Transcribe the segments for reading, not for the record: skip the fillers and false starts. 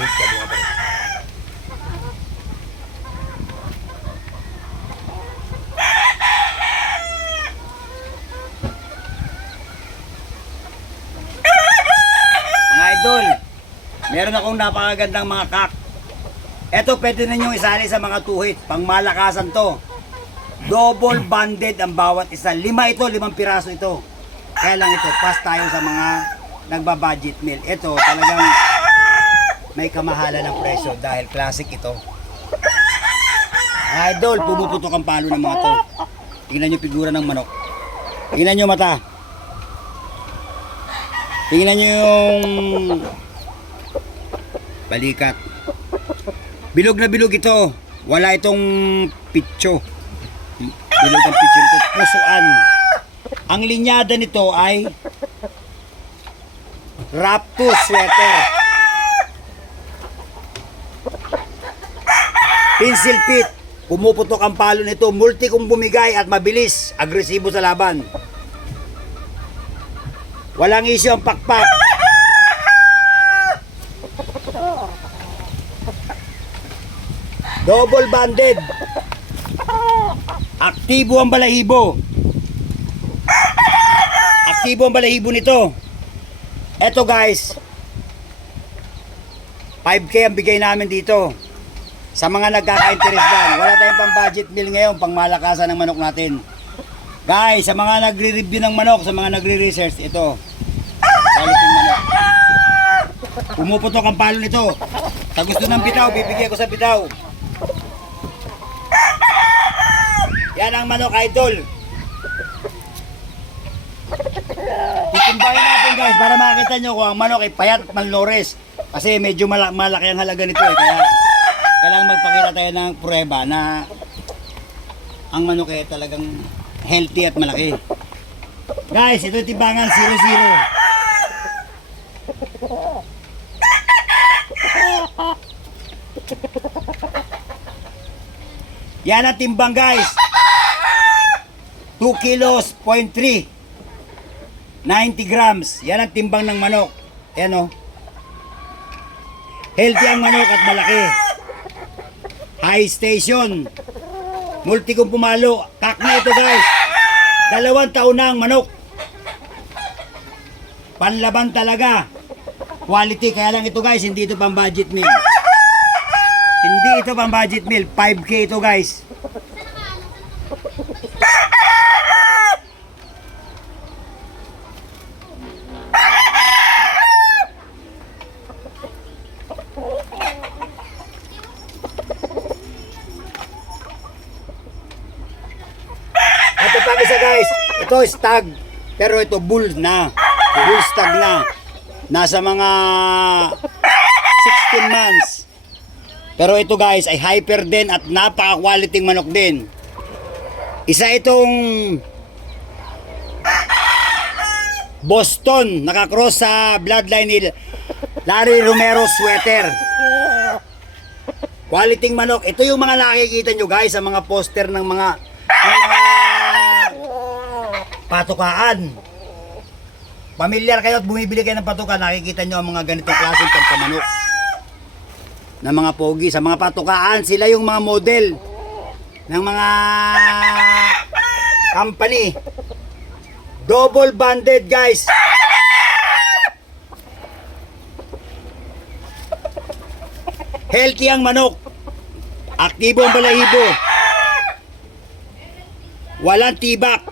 Mga idol, meron akong napakagandang mga kak. Ito pwede ninyong isali sa mga tuhit. Pangmalakasan to. Double banded ang bawat isa. 5 ito, 5 piraso ito. Kaya lang ito, pass tayo sa mga nagbabudget meal. Ito talagang may kamahalan ng presyo dahil classic ito. Idol, pumuputok ang palo ng mga to. Tingnan nyo figura ng manok. Tingnan nyo mata. Tingnan nyo yung balikat. Bilog na bilog ito. Wala itong pitso. Bilog ang pitso nito. Pusuan. Ang linyada nito ay Raptus sweater. Pencil pit. Pumuputok ang palo nito. Multi kung bumigay at mabilis. Agresibo sa laban. Walang issue ang pakpak. Double banded. Aktibo ang balahibo. Aktibo ang balahibo nito. Eto guys, 5K ang bigay namin dito. Sa mga nagkaka-interest lang. Wala tayong pang budget meal ngayon, pang malakasan ng manok natin. Guys, sa mga nagre-review ng manok, sa mga nagre-research, ito. Quality manok. Pumuputok ang palo nito. Sa gusto ng bitaw, bibigyan ko sa bitaw. Yan ang manok idol. Titimbahin natin guys para makita nyo kung ang manok ay payat at malnourished. Kasi medyo malaki ang halaga nito eh. Kaya kailangan magpakita tayo ng pruweba na ang manok ay talagang healthy at malaki. Guys, ito timbangan 0-0. Yan ang timbang guys. 2 kilos, 0.3. 90 grams. Yan ang timbang ng manok. Ayan o. Healthy ang manok at malaki. High station. Multi kung pumalo. Kak na ito guys. 2 taon na ang manok. Panlaban talaga. Quality. Kaya lang ito guys, hindi ito pang budget meal. Hindi ito pang budget meal. 5K ito guys. Ito pa isa guys. Ito stag. Pero ito bull na. Bull stag na. Nasa mga 16 months. Pero ito guys ay hyper din at napaka-quality manok din. Isa itong Boston, nakakross sa bloodline ni Larry Romero sweater. Quality manok. Ito yung mga nakikita nyo guys sa mga poster ng mga patukaan. Pamilyar kayo at bumibili kayo ng patuka, nakikita nyo ang mga ganitong klaseng pagkamanok ng mga pogi. Sa mga patukaan, sila yung mga model ng mga company. Double banded guys. Healthy ang manok. Aktibo ang balahibo. Walang tibak.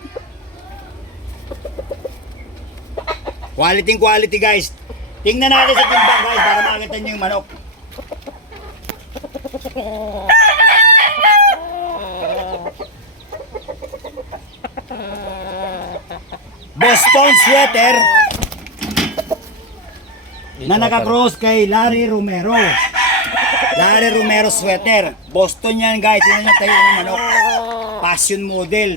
Quality guys. Tingnan natin sa timbang guys para makita nyo yung manok. Boston sweater na nakakross kay Larry Romero. Larry Romero sweater. Boston yan guys. Yan yung tayo ng manok. Passion model.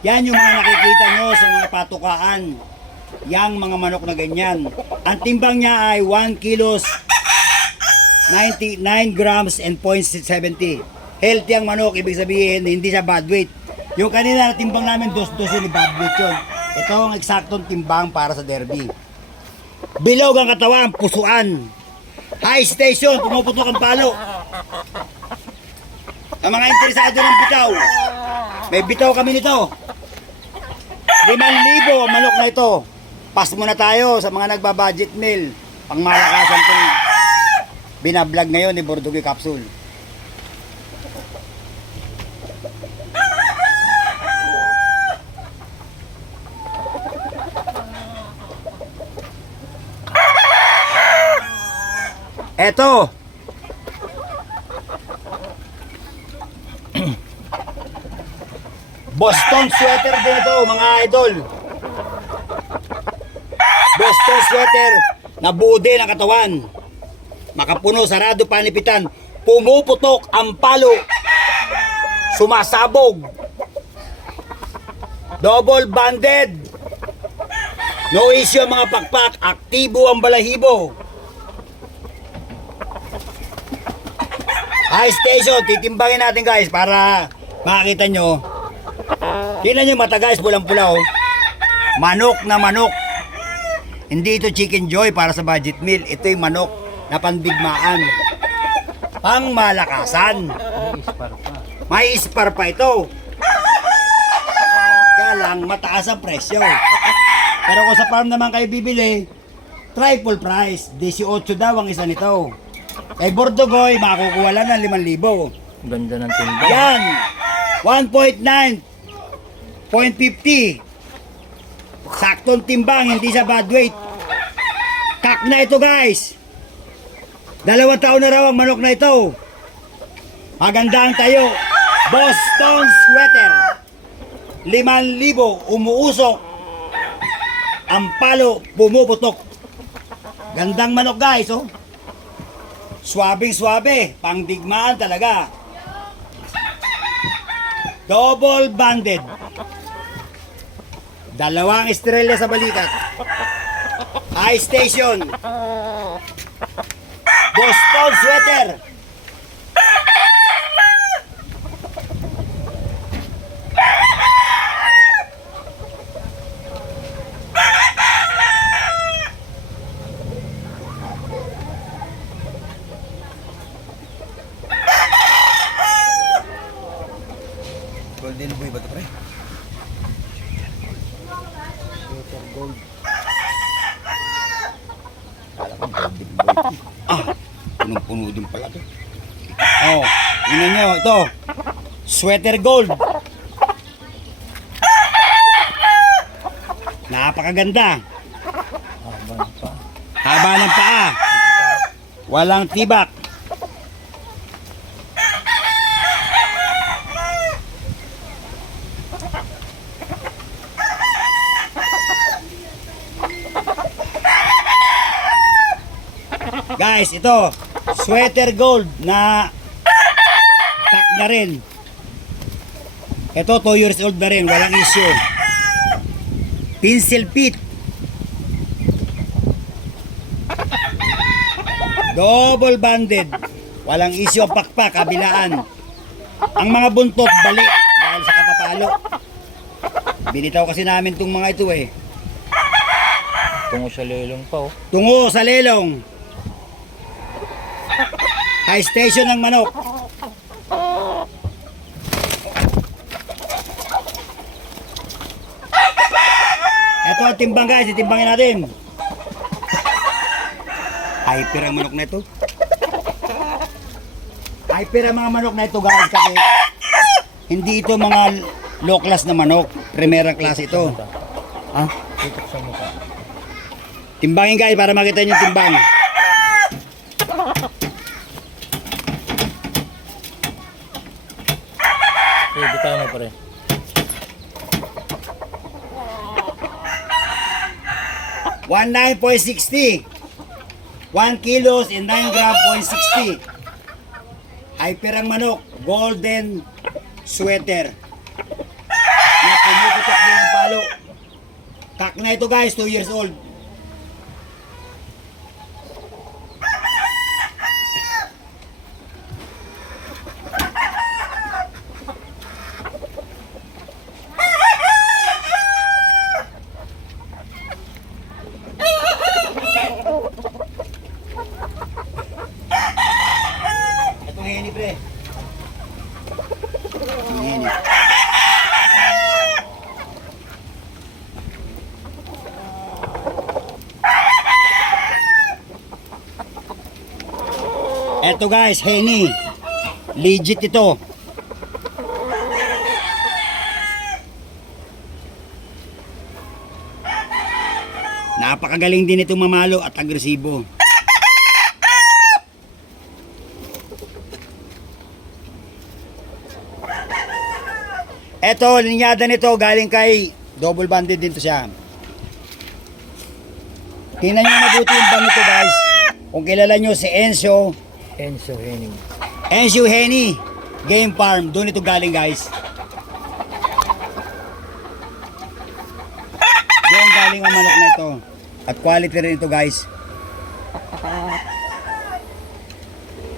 Yan yung mga nakikita nyo sa mga patukaan. Yang mga manok na ganyan. Ang timbang niya ay 1 kilos 99 grams and 0.70. Healthy ang manok, ibig sabihin hindi siya bad weight. Yung kanina na timbang namin 2 ni bad weight yun. Ito ang eksaktong timbang para sa derby. Bilog ang katawan, pusuan. High station, pumuputok ang palo. Ang mga interesado ng bitaw, may bitaw kami nito. 5,000 ang manok na ito. Pass muna tayo sa mga nagbabudget meal. Pangmalakasan itong binablog ngayon ni Bordugi Capsule. Eto. Boston sweater din ito, mga idol. Boston sweater na buo din ang katawan. Makapuno, sarado, panipitan. Pumuputok ang palo. Sumasabog. Double banded. No issue ang mga pakpak. Aktibo ang balahibo. High station, titimbangin natin guys para makita nyo. Tingnan nyo mata guys, pulang-pula oh. Manok na manok. Hindi ito chicken joy para sa budget meal. Ito yung manok na pandigmaan. Pangmalakasan. May ispar pa ito. Kaya lang mataas ang presyo. Pero kung sa farm naman kayo bibili, triple price. 18 daw ang isa nito. Kay Bordugoy, makukuha lang ng 5,000. Ganda ng timbang. Yan! 1.9 0.50. Saktong timbang, hindi sa bad weight. Kak na ito guys. 2 taon na raw ang manok na ito. Maganda ang tayo. Boston sweater. 5,000, umuusok. Ang palo, pumuputok. Gandang manok guys, oh. Swabing swabe, pangdigmaan talaga. Double banded. 2 estrella sa balikat. High station. Boston sweater. Golden boy ba ito pre? Gold. Kala ko golden boy. Ah, punong-puno din pala ito. Oh, tingnan nyo, ito. Sweater gold. Napakaganda. Haba ng paa. Walang tibak. Guys, ito, sweater gold na tak na rin. Ito, 2 years old na rin, walang issue. Pencil pit. Double banded. Walang issue ang pakpak, kabilaan. Ang mga buntot, bali, dahil sa kapapalo. Binitaw kasi namin itong mga ito eh. Tungo sa lelong pa oh. Tungo sa lelong. High station ng manok. Ito ang timbang guys, itimbangin natin. Hyper ang manok na ito. Hyper ang mga manok na ito guys kasi hindi ito mga low class na manok. Primera klase ito. Ah? Titok sa mukha. Timbangin guys para makita nyo yung timbang. Okay, bitaw mo pare. $19.60. 1 kilos and 9 gram point 60. Hyper ang manok, golden sweater. Na pumuputok din ang palo. Kak na ito guys, 2 years old. Eto guys, Henny. Legit ito. Napakagaling din itong mamalo at agresibo. Eto, linyada nito galing kay double banded din to siya. Tingnan nyo mabuti yung bang ito guys. Kung kilala nyo si Enzo Henning. Henny Game Farm, doon ito galing guys. Doon galing ang manok na ito. At quality rin ito guys.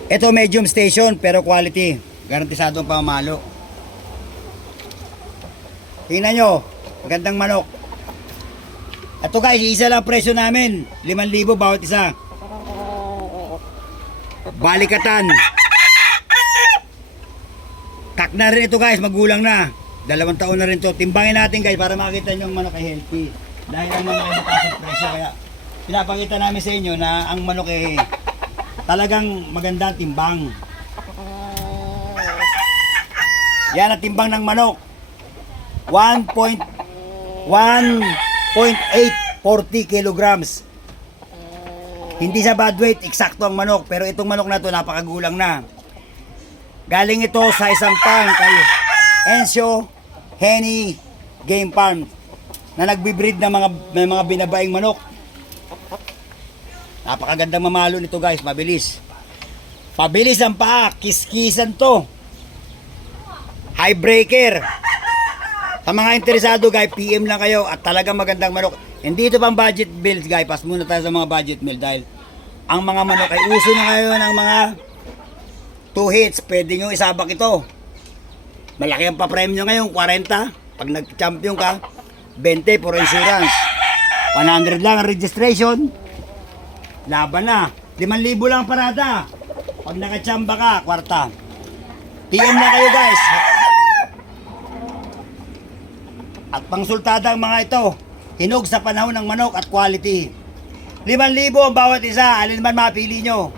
Ito medium station pero quality. Garantisado ang pamamalo. Tingnan nyo, magandang manok. Ito guys, isa lang presyo namin. 5,000 bawat isa. Balikatan. Kak na rin ito guys, magulang na. 2 taon na rin to. Timbangin natin guys para makita nyo ang manok ay healthy. Dahil ang manok ay mataas ang presyo. Kaya pinapakita namin sa inyo na ang manok ay talagang maganda ang timbang. Yan ang timbang ng manok. 1.840 kilograms. Hindi sa bad weight, eksakto ang manok. Pero itong manok na to napakagulang na. Galing ito sa isang farm kay Enzo Henny Game Farm na nagbibreed ng mga binabaing manok. Napakagandang mamalo nito guys, mabilis. Pabilis ang paa, kiskisan to. High breaker. Sa mga interesado guys, PM lang kayo at talagang magandang manok. Hindi ito pang budget build guys, pas muna tayo sa mga budget build dahil ang mga manok ay uso na ngayon ng mga 2 hits, pwede nyo isabak ito. Malaki ang pa-premyo ngayon, 40. Pag nag-champion ka, 20 for insurance. 100 lang ang registration. Laban na. 5,000 lang ang parada. Pag nakachamba ka, kwarta. PM na kayo guys. At pangsultada ang mga ito. Hinog sa panahon ng manok at quality. 5,000 ang bawat isa. Alin man mapili nyo.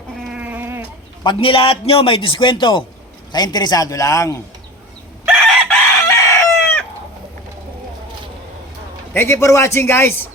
Pag nilahat nyo, may diskwento. Sa interesado lang. Thank you for watching guys.